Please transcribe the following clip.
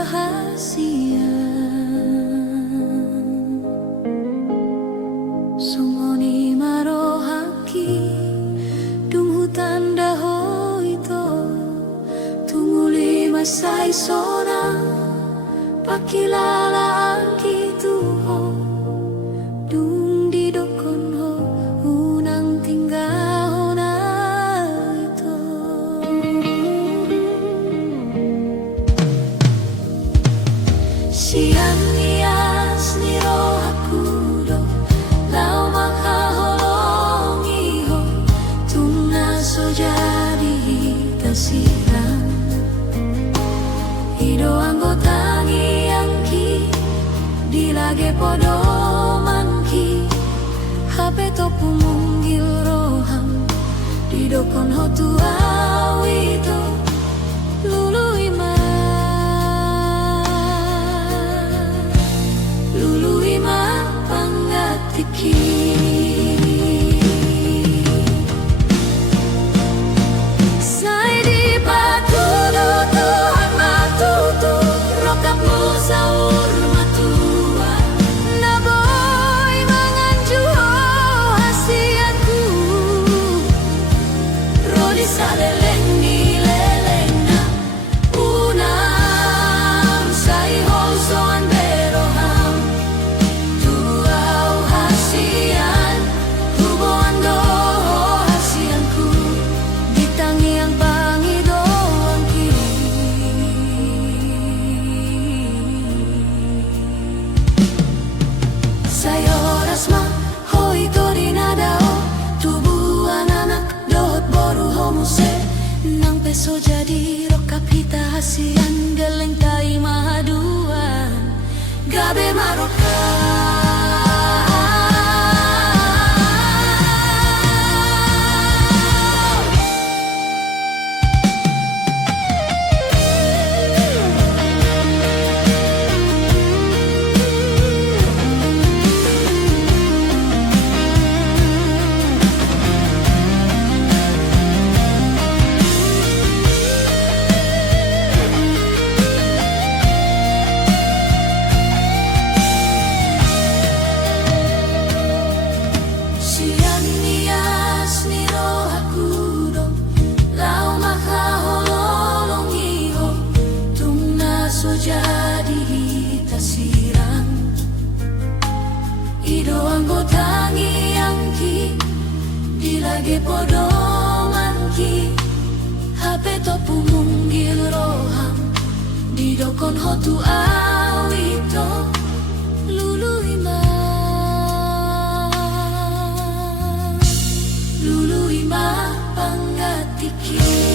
rahasia. Sumoni marohaki dung hutan daho ito, tumuli masay sona pakilala ang kituho dung didokon ho unang tinggaho na ito. Siang nias ni rohakudo lau makaholong iho tung naso jadi kasirang ido anggotangi angki dilage podo manki hape to pumunggil roham didokon hotu awito lulu ima pangatiki. Sai di patudo Tuhan matutu rokamu saur matua naboy manganjuho hasianku rodi saleleng ni lelengna unam sai hosoan beroham tuau hasian tubuan doho hasianku ditangi ang pangidoan ki sayo rasma hoi tori nadao tubuan anak dohot boru homuse nang peso jadi rokapita hasian geleng tai mahaduan gabe maroka. Jadi tasirang ido anggotangi angki dilage podo manki hape to pumunggil roham didokon hotu awito lulu ima pangatiki.